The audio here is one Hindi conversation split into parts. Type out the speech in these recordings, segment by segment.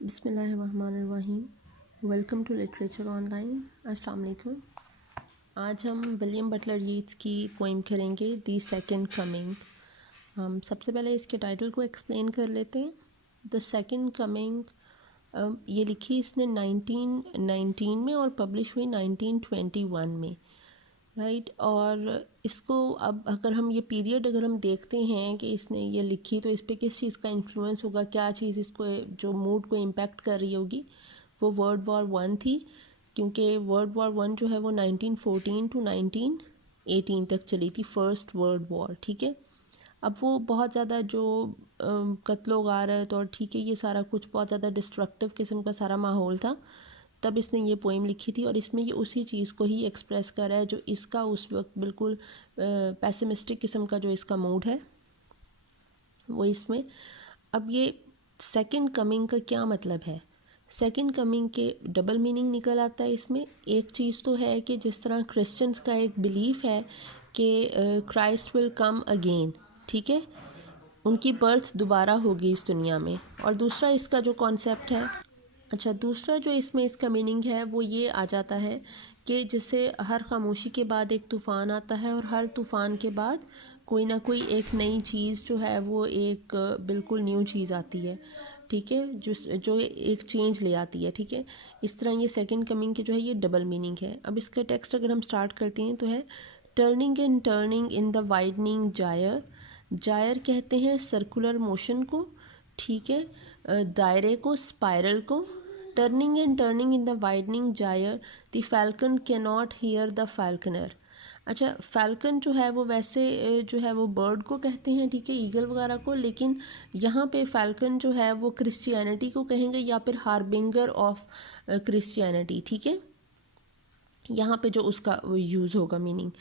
बिस्मिल्लाहिर्रहमानिर्रहीम। Welcome to literature online. अस्सलाम वालेकुम। आज हम विलियम बटलर यीट्स की पोइम करेंगे द सेकंड कमिंग। हम सबसे पहले इसके टाइटल को एक्सप्लेन कर लेते हैं। द सेकंड कमिंग ये लिखी इसने 1919 में और पब्लिश हुई 1921 में, राइट। और इसको अब अगर हम ये पीरियड अगर हम देखते हैं कि इसने ये लिखी तो इस पर किस चीज़ का इन्फ्लुएंस होगा, क्या चीज़ इसको जो मूड को इम्पेक्ट कर रही होगी, वो वर्ल्ड वॉर वन थी। क्योंकि वर्ल्ड वॉर वन जो है वो 1914 टू 1918 तक चली थी, फर्स्ट वर्ल्ड वॉर, ठीक है। अब वो बहुत ज़्यादा जो कत्लो गारत और ठीक है ये सारा कुछ बहुत ज़्यादा डिस्ट्रक्टिव किस्म का सारा माहौल था, तब इसने ये पोइम लिखी थी। और इसमें ये उसी चीज़ को ही एक्सप्रेस कर रहा है जो इसका उस वक्त बिल्कुल पैसिमिस्टिक किस्म का जो इसका मूड है वो इसमें। अब ये सेकंड कमिंग का क्या मतलब है? सेकंड कमिंग के डबल मीनिंग निकल आता है इसमें। एक चीज़ तो है कि जिस तरह क्रिश्चियंस का एक बिलीफ है कि क्राइस्ट विल कम अगेन, ठीक है, उनकी बर्थ दोबारा होगी इस दुनिया में। और दूसरा इसका जो कॉन्सेप्ट है, अच्छा दूसरा जो इसमें इसका मीनिंग है वो ये आ जाता है कि जैसे हर खामोशी के बाद एक तूफ़ान आता है और हर तूफ़ान के बाद कोई ना कोई एक नई चीज़ जो है वो एक बिल्कुल न्यू चीज़ आती है, ठीक है, जो एक चेंज ले आती है, ठीक है। इस तरह ये सेकंड कमिंग के जो है ये डबल मीनिंग है। अब इसका टेक्स्ट अगर हम स्टार्ट करते हैं तो है turning and turning in the widening gyre. Gyre कहते हैं सर्कुलर मोशन को, ठीक है, दायरे को, स्पाइरल को। Turning and turning in the widening gyre the falcon cannot hear the falconer. अच्छा, फैल्कन जो है वो वैसे जो है वो बर्ड को कहते हैं, ठीक है, ईगल वगैरह को, लेकिन यहाँ पे फैल्कन जो है वो क्रिश्चियनिटी को कहेंगे या फिर हार्बिंगर ऑफ क्रिश्चियनिटी, ठीक है, यहाँ पे जो उसका यूज़ होगा मीनिंग।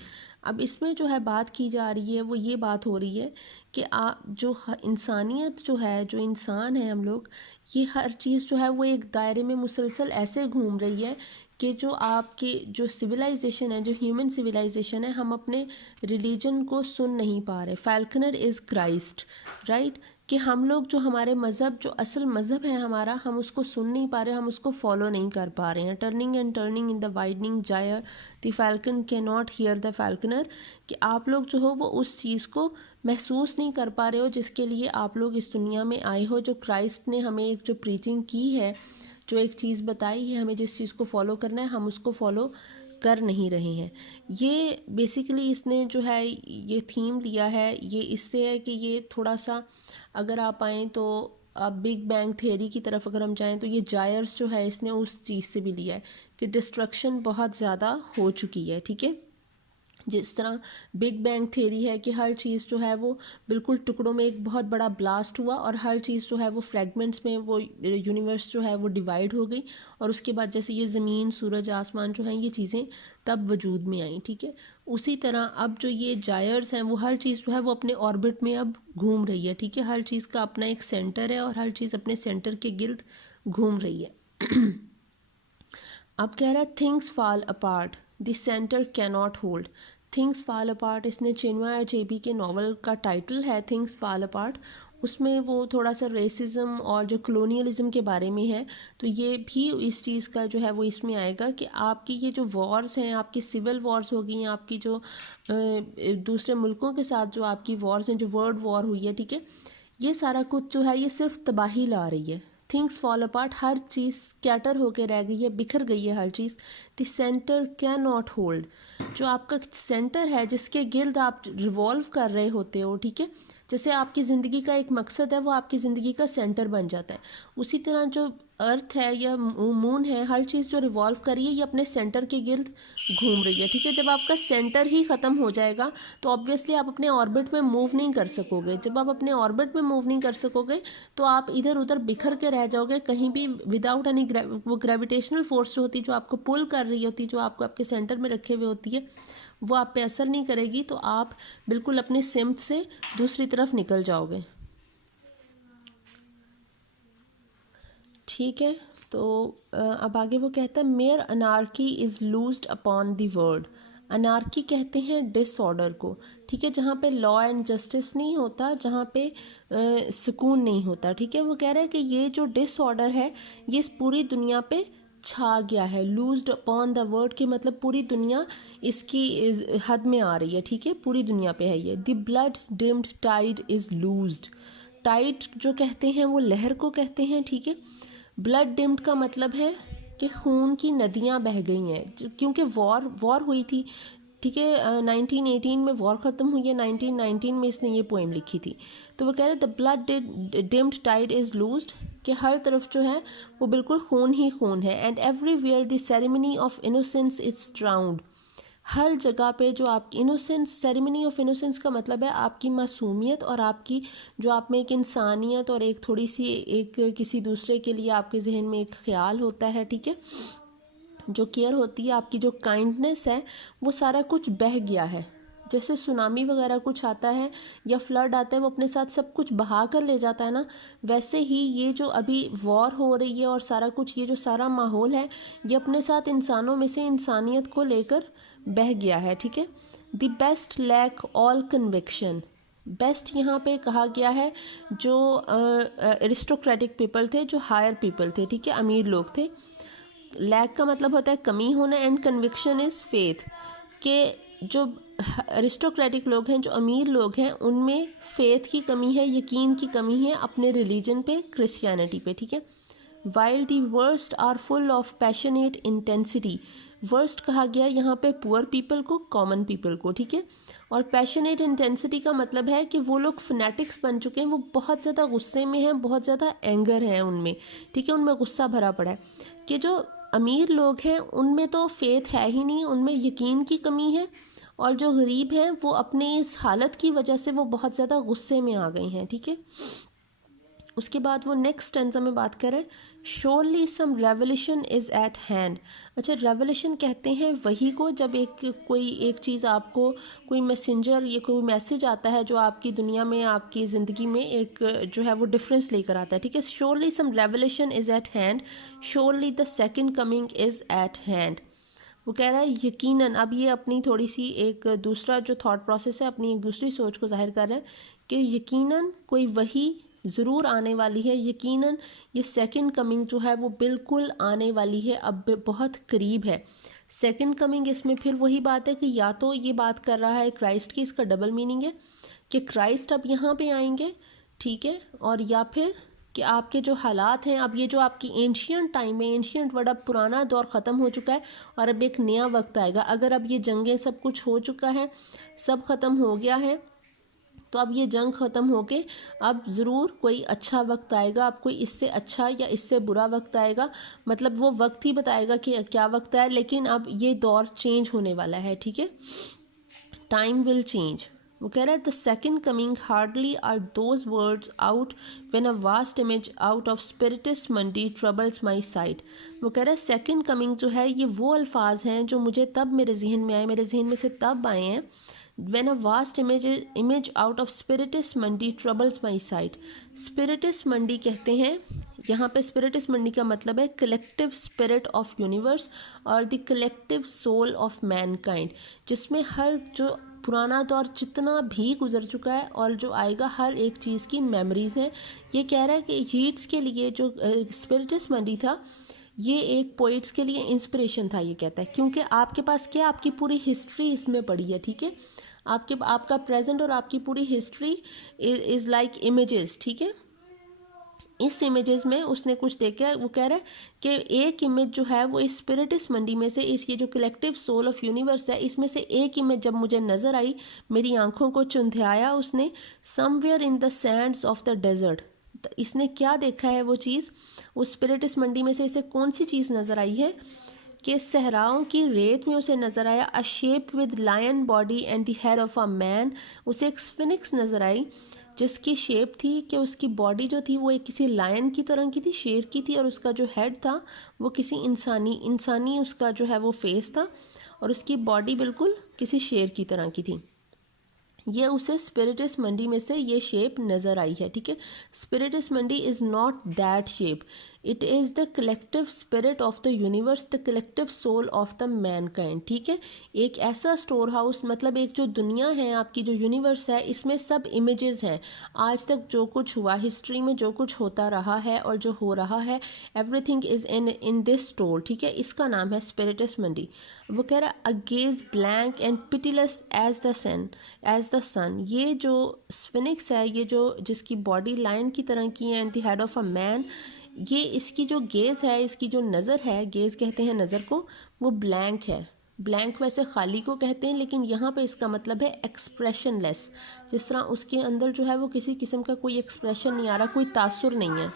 अब इसमें जो है बात की जा रही है वो ये बात हो रही है कि जो इंसानियत जो है, जो इंसान है हम लोग, ये हर चीज़ जो है वो एक दायरे में मुसलसल ऐसे घूम रही है कि जो आपके जो सिविलाइजेशन है, जो ह्यूमन सिविलाइजेशन है, हम अपने रिलीजन को सुन नहीं पा रहे। फैल्कनर इज़ क्राइस्ट, राइट, कि हम लोग जो हमारे मज़हब, जो असल मज़हब है हमारा, हम उसको सुन नहीं पा रहे, हम उसको फॉलो नहीं कर पा रहे हैं। Turning and turning in the widening gyre the falcon cannot hear the falconer, कि आप लोग जो हो वो उस चीज़ को महसूस नहीं कर पा रहे हो जिसके लिए आप लोग इस दुनिया में आए हो। जो क्राइस्ट ने हमें एक जो प्रीचिंग की है, जो एक चीज़ बताई है हमें, जिस चीज़ को फॉलो करना है, हम उसको फॉलो कर नहीं रहे हैं। ये बेसिकली इसने जो है ये थीम लिया है, ये इससे है कि ये थोड़ा सा अगर आप आएँ तो अब बिग बैंग थ्योरी की तरफ अगर हम जाएँ तो ये जायर्स जो है इसने उस चीज़ से भी लिया है कि डिस्ट्रक्शन बहुत ज़्यादा हो चुकी है, ठीक है। जिस तरह बिग बैंग थ्योरी है कि हर चीज़ जो है वो बिल्कुल टुकड़ों में एक बहुत बड़ा ब्लास्ट हुआ और हर चीज़ जो है वो फ्रैगमेंट्स में वो यूनिवर्स जो है वो डिवाइड हो गई, और उसके बाद जैसे ये ज़मीन, सूरज, आसमान जो हैं ये चीज़ें तब वजूद में आई, ठीक है। उसी तरह अब जो ये जायर्स हैं वो हर चीज़ जो है वो अपने ऑर्बिट में अब घूम रही है, ठीक है। हर चीज़ का अपना एक सेंटर है और हर चीज़ अपने सेंटर के गिर्द घूम रही है। अब कह रहा है things fall apart the centre cannot hold. Things fall apart इसने चिन्मय अचेबी के नावल का टाइटल है, थिंग्स फॉल अपार्ट। उसमें वो थोड़ा सा रेसिज्म और जो कलोनियलिज्म के बारे में है, तो ये भी इस चीज़ का जो है वो इसमें आएगा कि आपकी ये जो वॉर्स हैं, आपकी सिविल वॉर्स हो गई हैं, आपकी जो दूसरे मुल्कों के साथ जो आपकी वॉर्स हैं, जो वर्ल्ड वॉर हुई है, ठीक है, ये सारा कुछ जो है ये सिर्फ तबाही ला रही है। थिंग्स फॉल अपार्ट, हर चीज़ स्कैटर होकर रह गई है, बिखर गई है हर चीज़। The centre cannot hold, जो आपका सेंटर है जिसके गिर्द आप रिवॉल्व कर रहे होते हो, ठीक है, जैसे आपकी ज़िंदगी का एक मकसद है वो आपकी ज़िंदगी का सेंटर बन जाता है, उसी तरह जो अर्थ है या मून है, हर चीज़ जो रिवॉल्व कर रही है ये अपने सेंटर के गिर्द घूम रही है, ठीक है। जब आपका सेंटर ही ख़त्म हो जाएगा तो ऑब्वियसली आप अपने ऑर्बिट में मूव नहीं कर सकोगे। जब आप अपने ऑर्बिट में मूव नहीं कर सकोगे तो आप इधर उधर बिखर के रह जाओगे कहीं भी विदाउट एनी वो ग्रेविटेशनल फोर्स जो होती है, जो आपको पुल कर रही होती है, जो आपको आपके सेंटर में रखे हुए होती है, वो आप पे असर नहीं करेगी, तो आप बिल्कुल अपने सिमत से दूसरी तरफ निकल जाओगे, ठीक है। तो अब आगे वो कहता है mayor anarchy is लूज्ड upon the world. Anarchy कहते हैं डिसऑर्डर को, ठीक है, जहाँ पे लॉ एंड जस्टिस नहीं होता, जहाँ पे सुकून नहीं होता, ठीक है। वो कह रहा है कि ये जो डिसऑर्डर है ये इस पूरी दुनिया पे छा गया है। लूज्ड अपॉन द वर्ल्ड के मतलब पूरी दुनिया इसकी हद में आ रही है, ठीक है, पूरी दुनिया पे है ये। The blood dimmed tide is loosed. Tide जो कहते हैं वो लहर को कहते हैं, ठीक है। ब्लड डिम्ड का मतलब है कि खून की नदियाँ बह गई हैं, क्योंकि वॉर हुई थी, ठीक है। 1918 में वॉर ख़त्म हुई है, 1919 में इसने ये पोएम लिखी थी। तो वो कह रहे the blood dimmed tide is loosed, कि हर तरफ जो है वो बिल्कुल खून ही खून है। And everywhere the ceremony of innocence is drowned. हर जगह पे जो आपकी इनोसेंस, सेरेमनी ऑफ इनोसेंस का मतलब है आपकी मासूमियत और आपकी जो आप में एक इंसानियत और एक थोड़ी सी एक किसी दूसरे के लिए आपके जहन में एक ख्याल होता है, ठीक है, जो केयर होती है, आपकी जो काइंडनेस है, वो सारा कुछ बह गया है। जैसे सुनामी वगैरह कुछ आता है या फ्लड आता है, वो अपने साथ सब कुछ बहा कर ले जाता है ना, वैसे ही ये जो अभी वॉर हो रही है और सारा कुछ, ये जो सारा माहौल है, ये अपने साथ इंसानों में से इंसानियत को लेकर बह गया है, ठीक है। The best lack all conviction. Best यहाँ पे कहा गया है जो एरिस्टोक्रेटिक पीपल थे, जो हायर पीपल थे, ठीक है, अमीर लोग थे। लैक का मतलब होता है कमी होना, एंड कन्विक्शन इज़ फेथ, के जो अरिस्टोक्रेटिक लोग हैं, जो अमीर लोग हैं, उनमें फेथ की कमी है, यकीन की कमी है अपने रिलीजन पे, क्रिश्चियनिटी पे, ठीक है। While the worst are full of passionate intensity. Worst कहा गया यहाँ पे पुअर पीपल को, कॉमन पीपल को, ठीक है। और पैशनेट इंटेंसिटी का मतलब है कि वो लोग फनेटिक्स बन चुके हैं, वो बहुत ज़्यादा गुस्से में हैं, बहुत ज़्यादा एंगर है उनमें, ठीक है, उनमें गुस्सा भरा पड़ा है। कि जो अमीर लोग हैं उनमें तो फेथ है ही नहीं, उनमें यकीन की कमी है, और जो गरीब हैं वो अपने इस हालत की वजह से वो बहुत ज़्यादा गुस्से में आ गए हैं, ठीक है। उसके बाद वो नेक्स्ट स्टेंजा में बात करें, surely some revolution is at hand. अच्छा, रेवोल्यूशन कहते हैं वही को जब कोई एक चीज़ आपको, कोई मैसेंजर, ये कोई मैसेज आता है जो आपकी दुनिया में, आपकी ज़िंदगी में एक जो है वो डिफरेंस लेकर आता है, ठीक है। Surely some revolution is at hand, surely the second coming is at hand. वो कह रहा है यकीनन, अब ये अपनी थोड़ी सी एक दूसरा जो थॉट प्रोसेस है, अपनी एक दूसरी सोच को जाहिर कर रहे हैं कि यकीनन कोई वही ज़रूर आने वाली है, यकीनन ये सेकंड कमिंग जो है वो बिल्कुल आने वाली है, अब बहुत करीब है सेकंड कमिंग। इसमें फिर वही बात है कि या तो ये बात कर रहा है क्राइस्ट की, इसका डबल मीनिंग है कि क्राइस्ट अब यहाँ पे आएंगे, ठीक है, और या फिर कि आपके जो हालात हैं, अब ये जो आपकी एंशियंट टाइम है, एंशियंट वर्ड, अब पुराना दौर ख़त्म हो चुका है और अब एक नया वक्त आएगा। अगर अब ये जंगें सब कुछ हो चुका है, सब ख़त्म हो गया है, तो अब ये जंग ख़त्म हो के अब ज़रूर कोई अच्छा वक्त आएगा, अब कोई इससे अच्छा या इससे बुरा वक्त आएगा, मतलब वो वक्त ही बताएगा कि क्या वक्त है, लेकिन अब ये दौर चेंज होने वाला है, ठीक है। Time will change. वो कह रहा है the second coming hardly are those words out when a vast image out of Spiritus Mundi troubles my sight. वो कह रहा है सेकेंड कमिंग जो है ये वो अल्फाज हैं जो मुझे तब मेरे जहन में आए, मेरे जहन में से तब आए हैं, when a vast image out of spiritus mundi troubles my sight। spiritus mundi कहते हैं यहाँ पे, spiritus mundi का मतलब है collective spirit of universe और the collective soul of mankind, जिसमें हर जो पुराना दौर जितना भी गुजर चुका है और जो आएगा हर एक चीज़ की मेमोरीज हैं। ये कह रहा है कि ईट्स के लिए जो स्पिरिटस मंडी था, ये एक पोइट्स के लिए इंस्पिरेशन था, ये कहता है, क्योंकि आपके पास क्या, आपकी पूरी हिस्ट्री इसमें पड़ी है, ठीक है। आपका प्रेजेंट और आपकी पूरी हिस्ट्री इज़ लाइक इमेजेस, ठीक है। इस इमेजेस में उसने कुछ देखा, वो कह रहा है कि एक इमेज जो है वो इस स्पिरिटस मंडी में से, इस ये जो कलेक्टिव सोल ऑफ यूनिवर्स है, इसमें से एक इमेज जब मुझे नज़र आई, मेरी आंखों को चुंधियाया उसने, somewhere in the sands of the desert. इसने क्या देखा है वो चीज़, उस स्पिरिटस मंडी में से इसे कौन सी चीज़ नज़र आई है कि सहराओं की रेत में उसे नज़र आया, a shape with lion body and the head of a man. उसे एक स्फिनिक्स नज़र आई जिसकी शेप थी कि उसकी बॉडी जो थी वो एक किसी लायन की तरह की थी, शेर की थी, और उसका जो हेड था वो किसी इंसानी उसका जो है वो फेस था, और उसकी बॉडी बिल्कुल किसी शेर की तरह की थी। ये उसे स्पिरिटस मंडी में से ये शेप नज़र आई है, ठीक है। Spiritus Mundi is not that shape, it is the collective spirit of the universe, the collective soul of the mankind, ठीक है। एक ऐसा स्टोर हाउस, मतलब एक जो दुनिया है आपकी, जो यूनिवर्स है, इसमें सब इमेजेस हैं। आज तक जो कुछ हुआ, हिस्ट्री में जो कुछ होता रहा है और जो हो रहा है, everything is in this store, ठीक है। इसका नाम है स्पिरिटस मंडी। वो कह रहा है a gaze blank and pitiless as the sun. ये जो स्फिनिक्स है, ये जो जिसकी बॉडी लायन की तरह की है and the head of a man, ये इसकी जो गेज़ है, इसकी जो नज़र है, गेज़ कहते हैं नज़र को, वो ब्लैंक है। ब्लैंक वैसे खाली को कहते हैं, लेकिन यहाँ पे इसका मतलब है एक्सप्रेशनलेस। जिस तरह उसके अंदर जो है वो किसी किस्म का कोई एक्सप्रेशन नहीं आ रहा, कोई तासुर नहीं है।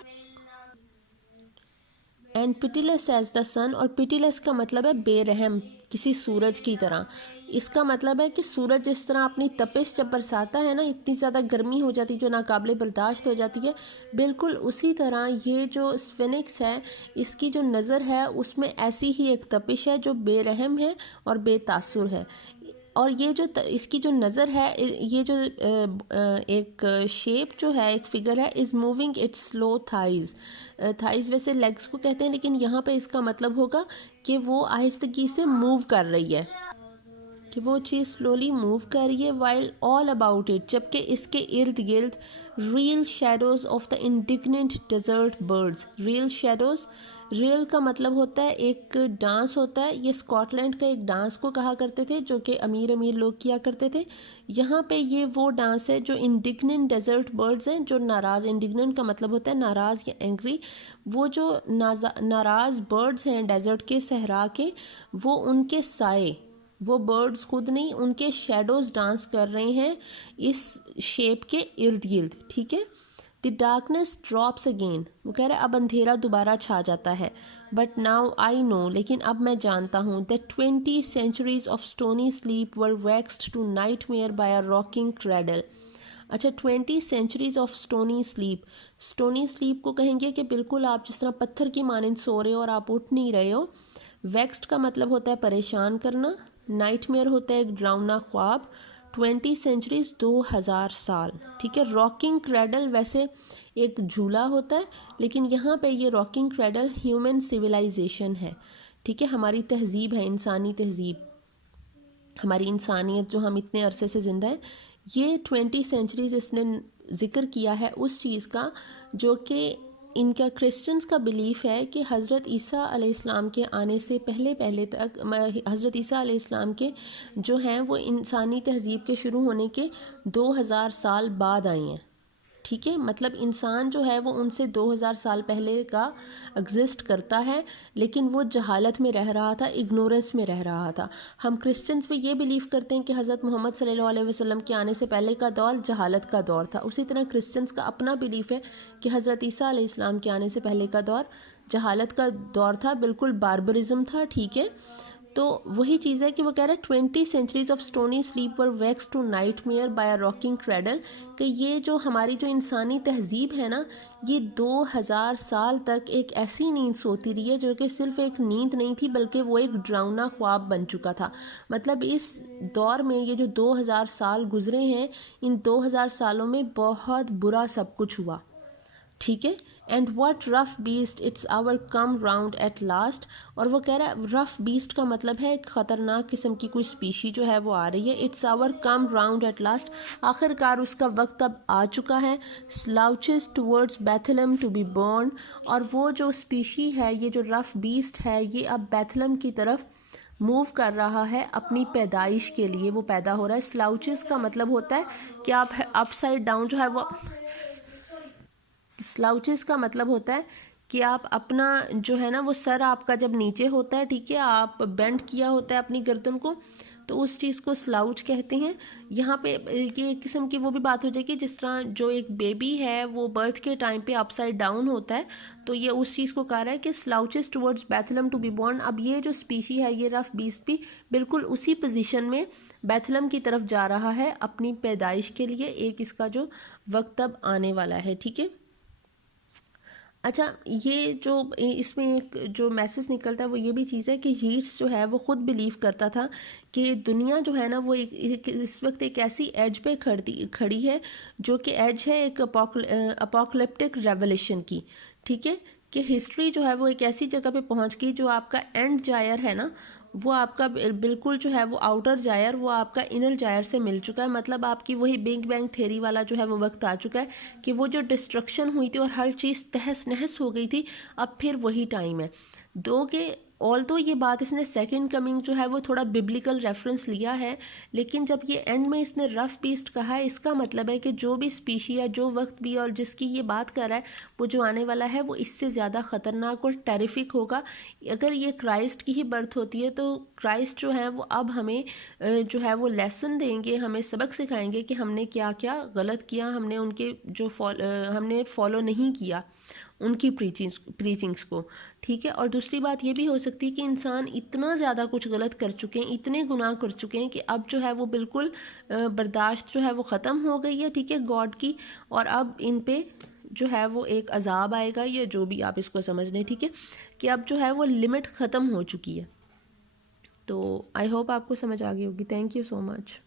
एंड पिटीलेस एज द सन, और पिटीलेस का मतलब है बेरहम, किसी सूरज की तरह। इसका मतलब है कि सूरज जिस तरह अपनी तपिश जब बरसाता है ना, इतनी ज़्यादा गर्मी हो जाती है जो नाकाबिले बर्दाश्त हो जाती है, बिल्कुल उसी तरह ये जो स्फिनिक्स है, इसकी जो नज़र है उसमें ऐसी ही एक तपिश है जो बेरहम है और बेतासुर है। और ये जो इसकी जो नज़र है, ये जो एक शेप जो है, एक फिगर है, is moving it's slow thighs. Thighs वैसे लेग्स को कहते हैं, लेकिन यहाँ पे इसका मतलब होगा कि वो आहिस्तगी से मूव कर रही है, कि वो चीज़ स्लोली मूव कर रही है। वाइल ऑल अबाउट इट, जबकि इसके इर्द गिर्द real shadows of the indignant desert birds. Real shadows, real का मतलब होता है एक डांस होता है, ये स्कॉटलैंड का एक डांस को कहा करते थे जो कि अमीर अमीर लोग किया करते थे। यहाँ पे ये वो डांस है जो इंडिग्नेंट डेजर्ट बर्ड्स हैं, जो नाराज़, इंडिग्नेंट का मतलब होता है नाराज़ या एंग्री, वो जो नाराज़ बर्ड्स हैं डेजर्ट के, सहरा के, वो उनके साए, वो बर्ड्स खुद नहीं, उनके शेडोज़ डांस कर रहे हैं इस शेप के इर्द गिर्द, ठीक है। द डार्कनेस ड्रॉप्स अगेन, वो कह रहा है अब अंधेरा दोबारा छा जाता है। बट नाउ आई नो, लेकिन अब मैं जानता हूँ, that 20 centuries of stony sleep were vexed to nightmare by a rocking cradle. अच्छा, 20 centuries of stony sleep, stony sleep को कहेंगे कि बिल्कुल आप जिस तरह पत्थर की मानंद सो रहे हो और आप उठ नहीं रहे हो। वैक्स्ड का मतलब होता है परेशान करना, नाइटमेयर होता है एक डरावना ख्वाब। 20 centuries 2000 साल, ठीक है। रॉकिंग क्रेडल वैसे एक झूला होता है, लेकिन यहाँ पे ये रॉकिंग क्रेडल ह्यूमन सिविलाइजेशन है, ठीक है। हमारी तहजीब है, इंसानी तहजीब, हमारी इंसानियत जो हम इतने अरसे से ज़िंदा है। ये 20 centuries इसने ज़िक्र किया है उस चीज़ का जो कि इनका क्रिश्चियंस का बिलीफ है कि हज़रत ईसा अलैहिस्सलाम के आने से पहले तक, हज़रत ईसा अलैहिस्सलाम के जो हैं वो इंसानी तहजीब के शुरू होने के 2000 साल बाद आए हैं, ठीक है। मतलब इंसान जो है वो उनसे 2000 साल पहले का एग्जिस्ट करता है, लेकिन वो जहालत में रह रहा था, इग्नोरेंस में रह रहा था। हम क्रिश्चियंस भी ये बिलीव करते हैं कि हज़रत मोहम्मद सल्लल्लाहु अलैहि वसल्लम के आने से पहले का दौर जहालत का दौर था। उसी तरह क्रिश्चियंस का अपना बिलीफ है कि हज़रत ईसा अलैहिस्सलाम के आने से पहले का दौर जहालत का दौर था, बिल्कुल बारबरिज्म था, ठीक है। तो वही चीज़ है कि वो कह रहा है 20 centuries of stony sleep were vex to nightmare by a rocking cradle, कि ये जो हमारी जो इंसानी तहजीब है ना, ये 2000 साल तक एक ऐसी नींद सोती रही है जो कि सिर्फ एक नींद नहीं थी, बल्कि वो एक डरावना ख्वाब बन चुका था। मतलब इस दौर में ये जो 2000 साल गुजरे हैं, इन 2000 सालों में बहुत बुरा सब कुछ हुआ, ठीक है। And what rough beast its hour come round at last, और वो कह रहा है रफ बीस्ट का मतलब है एक ख़तरनाक किस्म की कोई स्पीशी जो है वो आ रही है। Its hour come round at last, आखिरकार उसका वक्त अब आ चुका है। Slouches towards Bethlehem to be born, और वो जो स्पीशी है, ये जो रफ बीस्ट है, ये अब बैथलम की तरफ मूव कर रहा है अपनी पैदाइश के लिए, वो पैदा हो रहा है। स्लाउचेस का मतलब होता है कि आप अपसाइड डाउन जो है वो, स्लाउचेस का मतलब होता है कि आप अपना जो है ना वो सर आपका जब नीचे होता है, ठीक है, आप बेंड किया होता है अपनी गर्दन को, तो उस चीज़ को स्लाउच कहते हैं। यहाँ पे ये एक किस्म की वो भी बात हो जाएगी जिस तरह जो एक बेबी है वो बर्थ के टाइम पे अपसाइड डाउन होता है, तो ये उस चीज़ को कह रहा है कि स्लाउचेस टुवर्ड्स बैथलम टू बी बॉर्न। अब ये जो स्पीशी है, ये रफ बीस्ट भी बिल्कुल उसी पोजीशन में बैथलम की तरफ जा रहा है अपनी पैदाइश के लिए। एक इसका जो वक्त अब आने वाला है, ठीक है। अच्छा, ये जो इसमें एक जो मैसेज निकलता है वो ये भी चीज़ है कि यीट्स जो है वो ख़ुद बिलीव करता था कि दुनिया जो है ना वो इस वक्त एक ऐसी एज पे खड़ी है जो कि एज है एक अपोकलिप्टिक रेवोल्यूशन की। ठीक है, कि हिस्ट्री जो है वो एक ऐसी जगह पे पहुंच गई जो आपका एंड जायर है ना वो आपका बिल्कुल जो है वो आउटर जायर वो आपका इनर जायर से मिल चुका है। मतलब आपकी वही बिग बैंग थ्योरी वाला जो है वो वक्त आ चुका है कि वो जो डिस्ट्रक्शन हुई थी और हर चीज़ तहस नहस हो गई थी, अब फिर वही टाइम है। दो के ऑल तो ये बात इसने सेकंड कमिंग जो है वो थोड़ा बिब्लिकल रेफरेंस लिया है, लेकिन जब ये एंड में इसने रफ बीस्ट कहा है, इसका मतलब है कि जो भी स्पीशी या जो वक्त भी और जिसकी ये बात कर रहा है वो जो आने वाला है वो इससे ज़्यादा ख़तरनाक और टेरिफिक होगा। अगर ये क्राइस्ट की ही बर्थ होती है तो क्राइस्ट जो है वो अब हमें जो है वो लेसन देंगे, हमें सबक सिखाएंगे कि हमने क्या क्या गलत किया, हमने उनके जो हमने फॉलो नहीं किया उनकी प्रीचिंग्स को। ठीक है, और दूसरी बात ये भी हो सकती है कि इंसान इतना ज़्यादा कुछ गलत कर चुके हैं, इतने गुनाह कर चुके हैं कि अब जो है वो बिल्कुल बर्दाश्त जो है वो ख़त्म हो गई है। ठीक है, गॉड की, और अब इन पे जो है वो एक अजाब आएगा या जो भी आप इसको समझ लें। ठीक है, कि अब जो है वो लिमिट ख़त्म हो चुकी है। तो आई होप आपको समझ आ गई होगी। Thank you so much.